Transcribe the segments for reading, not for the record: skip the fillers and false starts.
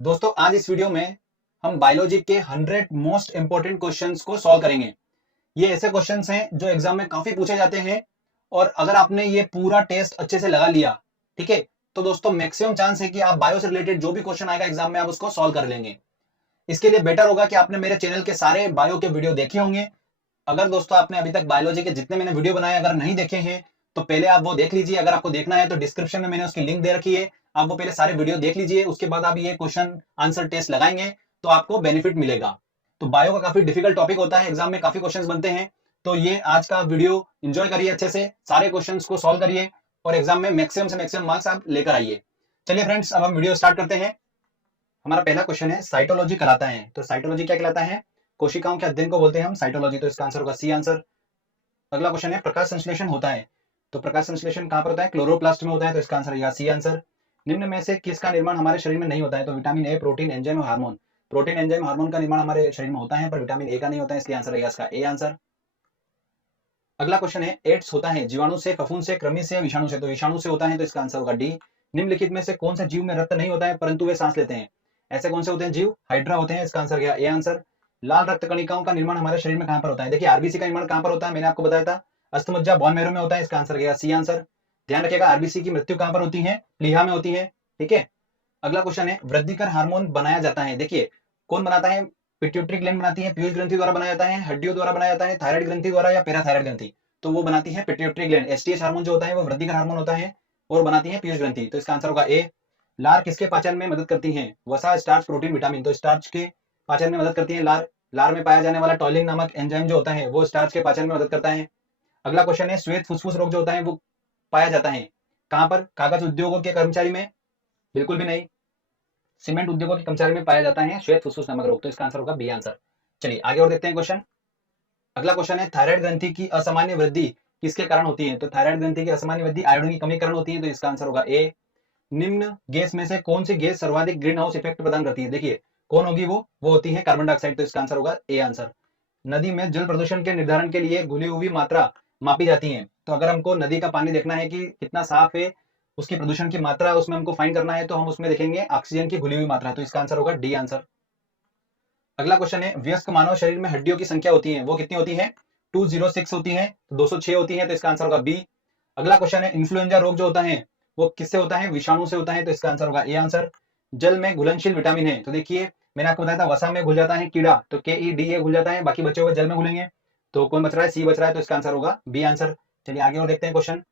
दोस्तों आज इस वीडियो में हम बायोलॉजी के 100 मोस्ट इंपोर्टेंट क्वेश्चंस को सॉल्व करेंगे। ये ऐसे क्वेश्चंस हैं जो एग्जाम में काफी पूछे जाते हैं और अगर आपने ये पूरा टेस्ट अच्छे से लगा लिया, ठीक है, तो दोस्तों मैक्सिमम चांस है कि आप बायो से रिलेटेड जो भी क्वेश्चन आएगा एग्जाम में आप उसको सॉल्व कर लेंगे। इसके लिए बेटर होगा कि आपने मेरे चैनल के सारे बायो के वीडियो देखे होंगे। अगर दोस्तों आपने अभी तक बायोलॉजी के जितने मैंने वीडियो बनाए अगर नहीं देखे हैं तो पहले आप वो देख लीजिए। अगर आपको देखना है तो डिस्क्रिप्शन में मैंने उसकी लिंक दे रखी है, आप वो पहले सारे वीडियो देख लीजिए। उसके बाद आप ये क्वेश्चन आंसर टेस्ट लगाएंगे तो आपको बेनिफिट मिलेगा। तो बायो का काफी डिफिकल्ट टॉपिक होता है, एग्जाम में काफी क्वेश्चंस बनते हैं। तो ये आज का वीडियो एंजॉय करिए, अच्छे से सारे क्वेश्चंस को सॉल्व करिए और एग्जाम में मैक्सिमम से मैक्सिमम मार्क्स आप लेकर आइए। चलिए फ्रेंड्स, अब हम वीडियो स्टार्ट करते हैं। हमारा पहला क्वेश्चन है साइटोलॉजी कहलाता है। तो साइटोलॉजी क्या कहलाता है? कोशिकाओं के अध्ययन को बोलते हैं हम साइटोलॉजी। तो इसका आंसर होगा सी आंसर। अगला क्वेश्चन है प्रकाश संश्लेषण होता है। तो प्रकाश संश्लेषण कहां पर होता है? क्लोरोप्लास्ट में होता है। तो इसका आंसर रहेगा सी आंसर। निम्न में से किसका निर्माण हमारे शरीर में नहीं होता है? तो विटामिन ए, प्रोटीन, एंजाइम और हार्मोन। प्रोटीन, एंजाइम, हार्मोन का निर्माण हमारे शरीर में होता है पर विटामिन ए का नहीं होता है, इसलिए आंसर रहेगा इसका ए आंसर। अगला क्वेश्चन है एड्स होता है जीवाणु से, फफूंद से, कृमि से या विषाणु से? तो विषाणु से होता है, तो इसका आंसर होगा डी। निम्नलिखित में से कौन से जीव में रक्त नहीं होता है परंतु वे सांस लेते हैं? ऐसे कौन से होते हैं जीव? हाइड्रा होते हैं, इसका आंसर गया ए आंसर। लाल रक्त कणिकाओं का निर्माण हमारे शरीर में कहां पर होता है? देखिए आरबीसी का निर्माण कहां पर होता है, मैंने आपको बताया था अस्थमज्जा बोन मैरो में होता है, इसका आंसर गया सी आंसर। ध्यान रखिएगा आरबीसी की मृत्यु कहां पर होती है? प्लीहा में होती है, ठीक है। अगला क्वेश्चन है वृद्धिकर हार्मोन बनाया जाता है। देखिए कौन बनाता है? पिट्यूटरी ग्लैंड बनाती है, पीयूष ग्रंथि द्वारा बनाया जाता है, हड्डियों द्वारा बनाया जाता है, थायराइड ग्रंथि द्वारा या पैराथायराइड ग्रंथि? तो वो बनाती है पिट्यूटरी ग्लैंड। एसटीएच हार्मोन जो होता है वो वृद्धिकर हार्मोन होता है और बनाती है पीयूष ग्रंथि। तो इसका आंसर होगा ए। लार किसके पाचन में मदद करती है? वसा, स्टार्च, प्रोटीन, विटामिन। तो स्टार्च के पाचन में मदद करती है लार। लार में पाया जाने वाला टॉलिन नामक एंजाइम जो होता है वो स्टार्च के पाचन में मदद करता है। अगला क्वेश्चन है श्वेत फुसफुस रोग जो होता है वो पाया जाता है कहां पर? कागज उद्योगों के कर्मचारी में? बिल्कुल भी नहीं। सीमेंट उद्योगों के कर्मचारी में पाया जाता है श्वेत फुसफुस नामक रोग। तो इसका आंसर होगा बी आंसर। चलिए आगे और देखते हैं क्वेश्चन। अगला क्वेश्चन है थायराइड ग्रंथि की असामान्य वृद्धि किसके कारण होती है? तो थायराइड ग्रंथि की असामान्य वृद्धि आयोडीन की कमी के कारण होती है, तो इसका आंसर होगा ए। निम्न गैस में से कौन सी गैस सर्वाधिक ग्रीन हाउस इफेक्ट प्रदान करती है? देखिए कौन होगी वो होती है कार्बन डाइऑक्साइड। तो इसका आंसर होगा ए आंसर। नदी में जल प्रदूषण के निर्धारण के लिए घुली हुई मात्रा मापी जाती है। तो अगर हमको नदी का पानी देखना है कि कितना साफ है, उसकी प्रदूषण की मात्रा उसमें हमको फाइंड करना है, तो हम उसमें देखेंगे ऑक्सीजन की घुली हुई मात्रा। तो इसका आंसर होगा डी आंसर। अगला क्वेश्चन है वयस्क मानव शरीर में हड्डियों की संख्या होती है वो कितनी होती है? 206 होती है, 206 होती है, तो इसका आंसर होगा बी। अगला क्वेश्चन है इन्फ्लुएंजा रोग जो होता है वो किससे होता है? विषाणु से होता है, तो इसका आंसर होगा ए आंसर। जल में घुलनशील विटामिन है, तो देखिए मैंने आपको बताया था वसा में घुल जाता है कीड़ा, तो के ई डी ए घुल जाता है, बाकी बचे हुए जल में घुलेंगे। तो कौन बच रहा है? सी बच रहा है, तो इसका आंसर होगा बी आंसर। चलिए आगे और देखते हैं क्वेश्चन।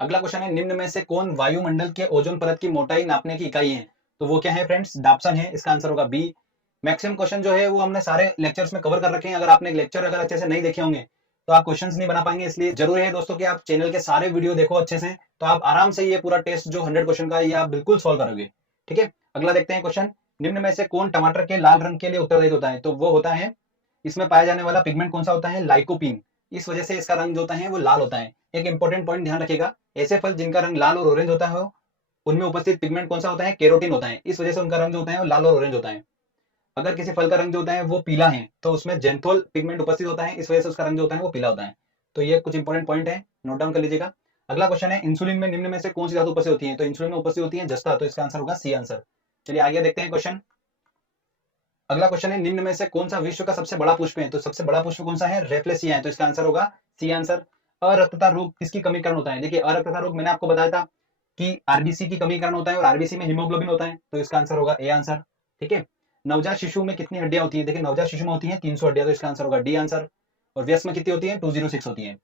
अगला क्वेश्चन है निम्न में से कौन वायुमंडल के ओजोन परत की मोटाई नापने की इकाई है? तो वो क्या है फ्रेंड्स? डाप्सन है, इसका आंसर होगा बी। मैक्सिमम क्वेश्चन जो है वो हमने सारे लेक्चर्स में कवर कर रखे हैं। अगर आपने लेक्चर अगर अच्छे से नहीं देखे होंगे तो आप क्वेश्चंस नहीं बना पाएंगे, इसलिए जरूरी है दोस्तों कि आप चैनल के सारे वीडियो देखो अच्छे से, तो आप आराम से ये पूरा टेस्ट जो 100 क्वेश्चन का है ये आप बिल्कुल सॉल्व करोगे, ठीक है। अगला देखते हैं क्वेश्चन। निम्न में से कौन टमाटर के लाल रंग के लिए उत्तरदायी होता है? तो वो होता है, इसमें पाया जाने वाला पिगमेंट कौन सा होता है? लाइकोपीन। इस वजह से इसका रंग जो होता है वो लाल होता है। एक इंपॉर्टेंट पॉइंट ध्यान रखिएगा, ऐसे फल जिनका रंग लाल और ऑरेंज होता है उनमें उपस्थित पिगमेंट कौन सा होता है? कैरोटीन होता है, इस वजह से उनका रंग जो होता है वो लाल और ऑरेंज होता है। अगर किसी फल का रंग जो होता है वो पीला है तो उसमें जेंथोल पिगमेंट उपस्थित होता है, इस वजह से उसका रंग जो होता है वो पीला होता है। तो ये कुछ इंपॉर्टेंट पॉइंट है, नोट डाउन कर लीजिएगा। अगला क्वेश्चन है इंसुलिन में निम्न में से कौन सी धातु उपस्थित होती है? तो इंसुलिन में उपस्थित होती है जस्ता, तो इसका आंसर होगा सी आंसर। चलिए आगे देखते हैं क्वेश्चन। अगला क्वेश्चन है निम्न में से कौन सा विश्व का सबसे बड़ा पुष्प है? तो सबसे बड़ा पुष्प कौन सा है? रेफ्लेसिया है, तो इसका आंसर होगा सी आंसर। अरक्तता रोग किसकी कमी कारण होता है? देखिए अरक्तता रोग मैंने आपको बताया था कि आरबीसी की कमी कारण होता है और आरबीसी में हीमोग्लोबिन होता है, तो इसका आंसर होगा ए आंसर, ठीक है। नवजात शिशु में कितनी हड्डियां होती है? देखिए नवजात शिशु में होती है 300 हड्डियां, तो इसका आंसर होगा डी आंसर। और व्यस्क में कितनी होती है? 206 होती है।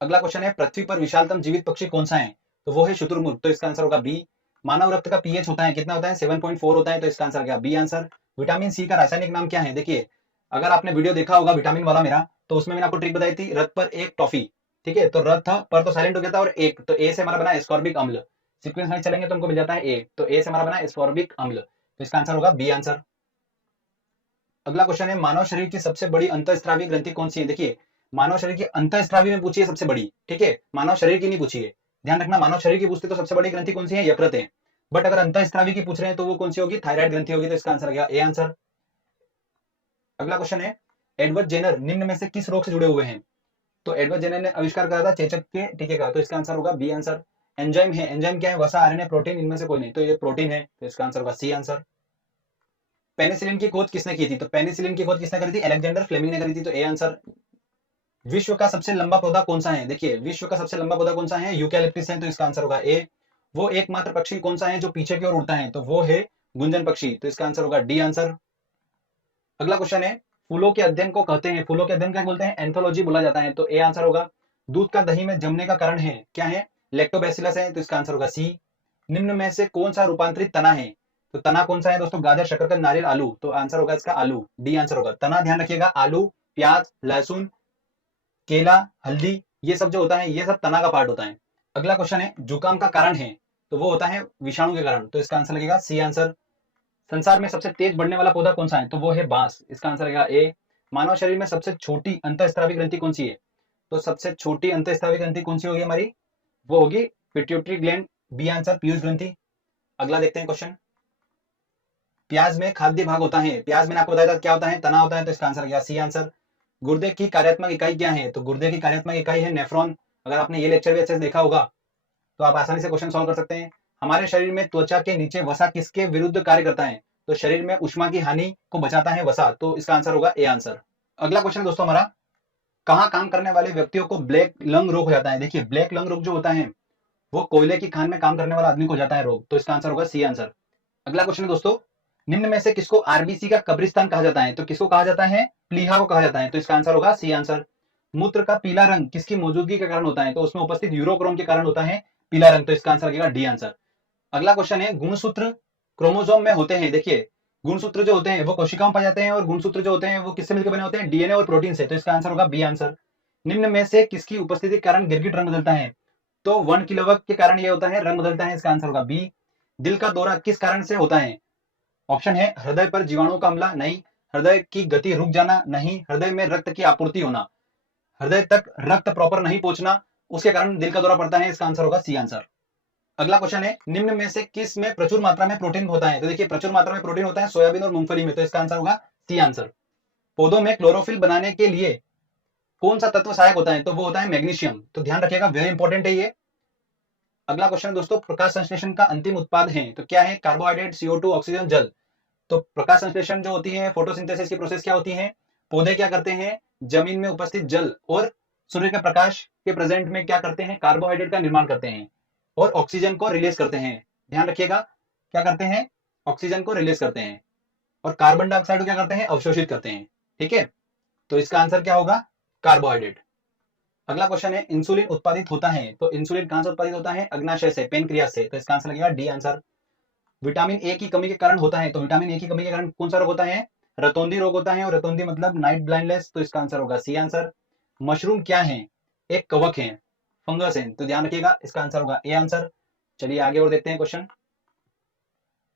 अगला क्वेश्चन है पृथ्वी पर विशालतम जीवित पक्षी कौन सा है? तो वो है शुतुरमुर्ग, तो इसका आंसर होगा बी। मानव रक्त का पीएच होता है कितना होता है? 7.4 होता है, तो इसका आंसर क्या? B answer. विटामिन सी का रासायनिक नाम क्या है? देखिए अगर आपने वीडियो देखा होगा विटामिन वाला मेरा, तो उसमें मैंने आपको ट्रिक बताई थी, रथ पर एक टॉफी, ठीक है। तो रथ था पर तो साइलेंट हो गया था, और एक तो ए से हमारा बना एस्कॉर्बिक अम्ल। सीक्वेंस में चलेंगे तो हमको मिल जाता है ए, तो ए से हमारा बना एस्कॉर्बिक अम्ल, तो इसका आंसर होगा बी आंसर। अगला क्वेश्चन है मानव शरीर की सबसे बड़ी अंतःस्रावी ग्रंथि कौन सी है? देखिए मानव शरीर की अंतःस्रावी में पूछिए सबसे बड़ी, ठीक है, मानव शरीर की नहीं पूछिए। ध्यान रखना मानव शरीर की पूछते तो सबसे बड़ी ग्रंथि कौन सी है? यकृत है। बट अगर अंतःस्रावी की पूछ रहे हैं तो वो कौन सी होगी? थायराइड ग्रंथि होगी, तो इसका आंसर गया ए आंसर। अगला क्वेश्चन है एडवर्ड जेनर निम्न में से किस रोग से जुड़े हुए हैं? तो एडवर्ड जेनर ने आविष्कार करा था चेचक के टीके का, तो इसका आंसर होगा बी आंसर। एंजाइम है, एंजाइम क्या है? वसा, आरएनए, प्रोटीन, इनमें से कोई नहीं, तो ये प्रोटीन है, तो इसका आंसर होगा सी आंसर। पेनिसिलिन की खोज किसने की थी? तो पेनिसिलिन की खोज किसने करी थी? अलेक्जेंडर फ्लेमिंग ने करी थी। तो ए आंसर। विश्व का सबसे लंबा पौधा कौन सा है? देखिए विश्व का सबसे लंबा पौधा कौन सा है? यूकैलिप्टस है, तो इसका आंसर होगा ए। वो एकमात्र पक्षी कौन सा है जो पीछे की ओर उड़ता है? तो वो है गुंजन पक्षी, तो इसका आंसर होगा डी आंसर। अगला क्वेश्चन है, फूलों के अध्ययन को कहते हैं, फूलों के अध्ययन क्या बोलते हैं? एंथोलॉजी बोला जाता है, तो ए आंसर होगा। दूध का दही में जमने का कारण है क्या है? लैक्टोबैसिलस है, तो इसका आंसर होगा सी। निम्न में से कौन सा रूपांतरित तना है? तो तना कौन सा है दोस्तों? गाजर, शकरकंद, नारियल, आलू, तो आंसर होगा इसका आलू, डी आंसर होगा। तना ध्यान रखिएगा, आलू, प्याज, लहसुन, केला, हल्दी, ये सब जो होता है ये सब तना का पार्ट होता है। अगला क्वेश्चन है, जुकाम का कारण है, तो वो होता है विषाणु के कारण, तो इसका आंसर लगेगा सी आंसर। संसार में सबसे तेज बढ़ने वाला पौधा कौन सा है? तो वो है बांस, इसका आंसर लगेगा ए। मानव शरीर में सबसे छोटी अंतःस्रावी ग्रंथि कौन सी है? तो सबसे छोटी अंतःस्रावी ग्रंथि कौन सी होगी हमारी? वो होगी पिट्यूटरी ग्लैंड, बी आंसर, पीयूष ग्रंथि। अगला देखते हैं क्वेश्चन, प्याज में खाद्य भाग होता है, प्याज में आपको बताया था क्या होता है? तना होता है, तो इसका आंसर लगेगा सी आंसर। गुर्दे की कार्यात्मक इकाई क्या है? तो गुर्दे की कार्यात्मक इकाई है नेफ्रॉन। अगर आपने ये लेक्चर भी अच्छे से देखा होगा तो आप आसानी से क्वेश्चन सॉल्व कर सकते हैं। हमारे शरीर में त्वचा के नीचे वसा किसके विरुद्ध कार्य करता है? तो शरीर में उष्मा की हानि को बचाता है वसा, तो इसका आंसर होगा ए आंसर। अगला क्वेश्चन दोस्तों हमारा, कहाँ काम करने वाले व्यक्तियों को ब्लैक लंग रोग हो जाता है? देखिए ब्लैक लंग रोग जो होता है वो कोयले की खान में काम करने वाला आदमी को हो जाता है रोग, तो इसका आंसर होगा सी आंसर। अगला क्वेश्चन है दोस्तों, निम्न में से किसको आरबीसी का कब्रिस्तान कहा जाता है? तो किसको कहा जाता है? प्लीहा को कहा जाता है, तो इसका आंसर होगा सी आंसर। मूत्र का पीला रंग किसकी मौजूदगी के कारण होता है? तो उसमें उपस्थित यूरोक्रोम के कारण होता है पीला रंग, तो इसका आंसर लगेगा डी आंसर। अगला क्वेश्चन है, गुणसूत्र क्रोमोसोम में होते हैं। देखिए गुणसूत्र जो होते हैं वो कोशिकाओं पाए जाते हैं और गुणसूत्र जो होते हैं वो किससे मिलकर बने होते हैं? डीएनए और प्रोटीन से, तो इसका आंसर होगा बी आंसर। निम्न में से किसकी उपस्थिति के कारण गिरगिट रंग बदलता है? तो वन किलोवक के कारण ये होता है, रंग बदलता है, इसका आंसर होगा बी। दिल का दौरा किस कारण से होता है? ऑप्शन है, हृदय पर जीवाणु का हमला, नहीं। हृदय की गति रुक जाना, नहीं। हृदय में रक्त की आपूर्ति होना, हृदय तक रक्त प्रॉपर नहीं पहुंचना, उसके कारण दिल का दौरा पड़ता है, इसका आंसर होगा सी आंसर। अगला क्वेश्चन है, निम्न में से किस में प्रचुर मात्रा में प्रोटीन होता है? तो देखिए प्रचुर मात्रा में प्रोटीन होता है सोयाबीन और मूंगफली में, तो इसका आंसर होगा सी आंसर। पौधों में क्लोरोफिल बनाने के लिए कौन सा तत्व सहायक होता है? तो वो होता है मैग्नीशियम, तो ध्यान रखिएगा, वेरी इंपॉर्टेंट है ये। अगला क्वेश्चन दोस्तों, प्रकाश संश्लेषण का अंतिम उत्पाद है, तो क्या है? कार्बोहाइड्रेट, CO2, ऑक्सीजन, जल। तो प्रकाश संश्लेषण जो होती है, फोटोसिंथेसिस की प्रोसेस क्या होती है? पौधे क्या करते हैं? जमीन में उपस्थित जल और सूर्य के प्रकाश के प्रेजेंट में क्या करते हैं? कार्बोहाइड्रेट का निर्माण करते हैं और ऑक्सीजन को रिलीज करते हैं। ध्यान रखिएगा, क्या करते हैं? ऑक्सीजन को रिलीज करते हैं और कार्बन डाइऑक्साइड को क्या करते हैं? अवशोषित करते हैं। ठीक है, तो इसका आंसर क्या होगा? कार्बोहाइड्रेट। अगला क्वेश्चन है, इंसुलिन उत्पादित होता है, तो इंसुलिन कहां से उत्पादित होता है? अग्नाशय से, पेनक्रियास से, तो इसका आंसर लगेगा डी आंसर। विटामिन ए की कमी के कारण होता है, तो विटामिन ए की कमी के कारण कौन सा रोग होता है? रतौंधी रोग होता है, और रतौंधी मतलब नाइट ब्लाइंडनेस, तो इसका आंसर होगा सी आंसर। मशरूम क्या है? एक कवक है, फंगस है, तो ध्यान रखिएगा, इसका आंसर होगा ए आंसर। चलिए आगे और देखते हैं क्वेश्चन।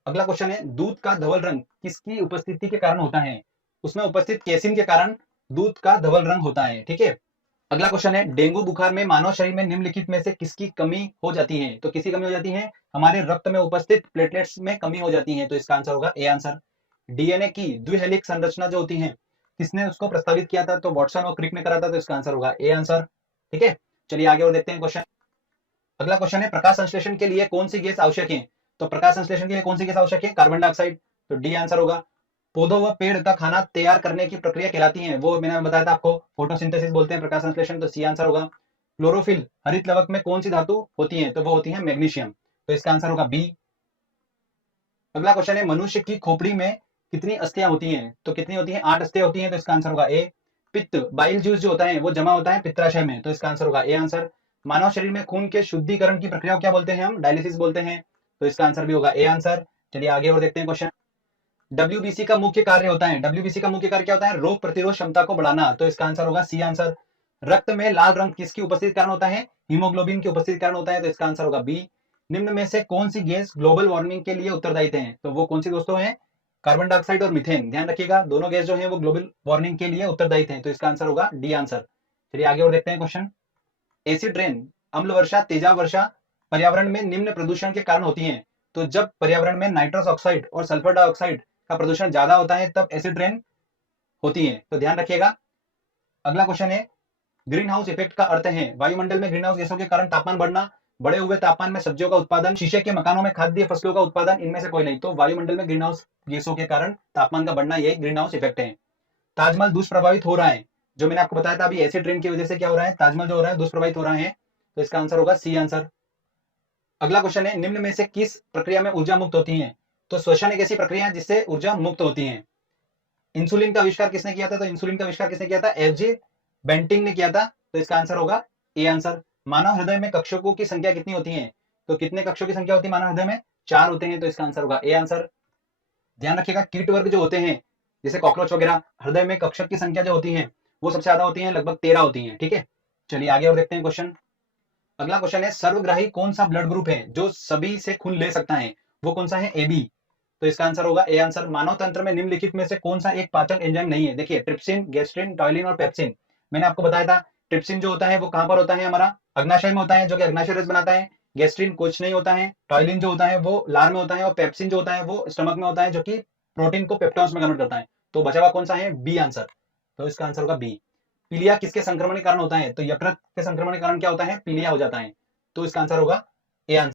अगला क्वेश्चन है, दूध का धवल रंग किसकी उपस्थिति के कारण होता है? उसमें उपस्थित केसिन के कारण दूध का धवल रंग होता है। ठीक है, अगला क्वेश्चन है, डेंगू बुखार में मानव शरीर में निम्नलिखित में से किसकी कमी हो जाती है? तो किसकी कमी हो जाती है? हमारे रक्त में उपस्थित प्लेटलेट्स में कमी हो जाती है, तो इसका आंसर होगा ए आंसर। डीएनए की द्विहेलिक संरचना जो होती है, किसने उसको प्रस्तावित किया था? तो वॉटसन और क्रिक ने करा था, तो इसका आंसर होगा ए आंसर। ठीक है, चलिए आगे और देखते हैं क्वेश्चन। अगला क्वेश्चन है, प्रकाश संश्लेषण के लिए कौन सी गैस आवश्यक है? तो प्रकाश संश्लेषण के लिए कौन सी गैस आवश्यक है? कार्बन डाइऑक्साइड, तो डी आंसर होगा। पौधों व पेड़ का खाना तैयार करने की प्रक्रिया कहलाती है, वो मैंने बताया था आपको, फोटोसिंथेसिस बोलते हैं प्रकाश संश्लेषण, तो सी आंसर होगा। क्लोरोफिल हरित लवक में कौन सी धातु होती है? तो वो होती है मैग्नीशियम, तो इसका आंसर होगा बी। अगला क्वेश्चन है, मनुष्य की खोपड़ी में कितनी अस्थियां होती हैं? तो कितनी होती हैं? 8 अस्थियां होती हैं, तो इसका आंसर होगा ए। पित्त बाइल जूस जो होता है वो जमा होता है पित्ताशय में, तो इसका आंसर होगा ए आंसर। मानव शरीर में खून के शुद्धिकरण की प्रक्रिया को क्या बोलते हैं? हम डायलिसिस बोलते हैं, तो इसका आंसर भी होगा ए आंसर। चलिए आगे और देखते हैं क्वेश्चन। डब्ल्यूबीसी का मुख्य कार्य होता है, डब्ल्यूबीसी का मुख्य कार्य क्या होता है? रोग प्रतिरोध क्षमता को बढ़ाना, तो इसका आंसर होगा सी आंसर। रक्त में लाल रंग किसकी उपस्थिति के कारण होता है? हीमोग्लोबिन की उपस्थिति के कारण होता है, तो इसका आंसर होगा बी। निम्न में से कौन सी गैस ग्लोबल वार्मिंग के लिए उत्तरदायी है? तो वो कौन सी दोस्तों है? कार्बन डाइऑक्साइड और मीथेन। ध्यान रखिएगा, दोनों गैस जो है वो ग्लोबल वार्मिंग के लिए उत्तरदायी है, तो इसका आंसर होगा डी आंसर। चलिए आगे और देखते हैं क्वेश्चन। एसिड रेन, अम्ल वर्षा, तेजाब वर्षा पर्यावरण में निम्न प्रदूषण के कारण होती है, तो जब पर्यावरण में नाइट्रस ऑक्साइड और सल्फर डाइऑक्साइड का प्रदूषण ज्यादा होता है तब एसिड रेन होती है, तो ध्यान रखिएगा। अगला क्वेश्चन है, ग्रीन हाउस इफेक्ट का अर्थ है वायुमंडल में ग्रीन हाउस गैसों के कारण तापमान बढ़ना, बढ़े हुए तापमान में सब्जियों का उत्पादन, शीशे के मकानों में खाद्य फसलों का उत्पादन, इनमें से कोई नहीं। तो वायुमंडल में ग्रीन हाउस गैसों के कारण तापमान का बढ़ना, यही ग्रीन हाउस इफेक्ट है। ताजमहल दुष्प्रभावित हो रहा है, जो मैंने आपको बताया था अभी एसिड रेन की वजह से क्या हो रहा है, ताजमहल जो हो रहा है दुष्प्रभावित हो रहा है। तो इसका आंसर होगा सी आंसर। अगला क्वेश्चन है, निम्न में से किस प्रक्रिया में ऊर्जा मुक्त होती है? तो श्वसन एक ऐसी प्रक्रिया है जिससे ऊर्जा मुक्त होती है। इंसुलिन का आविष्कार किसने किया था? तो इंसुलिन का आविष्कार किसने किया था? एफजे बेंटिंग ने किया था। तो इसका आंसर होगा ए आंसर। मानव हृदय में कक्षकों की संख्या कितनी होती है? तो कितने कक्षों की संख्या होती है मानव हृदय में? 4 होते हैं। तो इसका आंसर होगा ए आंसर। ध्यान रखिएगा, कीट वर्ग जो होते हैं जैसे कॉकरोच वगैरह, हृदय में कक्षक की संख्या जो होती है वो सबसे ज्यादा होती है, लगभग 13 होती है। ठीक है, चलिए आगे और देखते हैं क्वेश्चन। अगला क्वेश्चन है, सर्वग्राही कौन सा ब्लड ग्रुप है जो सभी से खून ले सकता है? वो कौन सा है? A B. तो इसका आंसर होगा ए आंसर। मानव तंत्र में निम्नलिखित में से कौन सा एक पाचन एंजाइम नहीं है? देखिए, ट्रिप्सिन, गैस्ट्रिन, टॉयलिन और पेप्सिन। मैंने आपको बताया था ट्रिप्सिन जो होता है वो कहां पर होता है? हमारा अग्नाशय में होता है, जो कि अग्नाशय रस बनाता है। गैस्ट्रिन कुछ नहीं होता है। टॉयलिन जो होता है वो लार में होता है, और पेप्सिन जो होता है वो स्टमक में होता है, जो कि प्रोटीन को पेप्टॉन्स में कन्वर्ट करता है। तो बचा हुआ कौन सा है? B answer. तो इसका आंसर होगा बी। पीलिया किसके संक्रमण के कारण होता है? तो यकृत के संक्रमण के कारण क्या होता है? पीलिया हो जाता है। तो इसका आंसर होगा ए आंसर।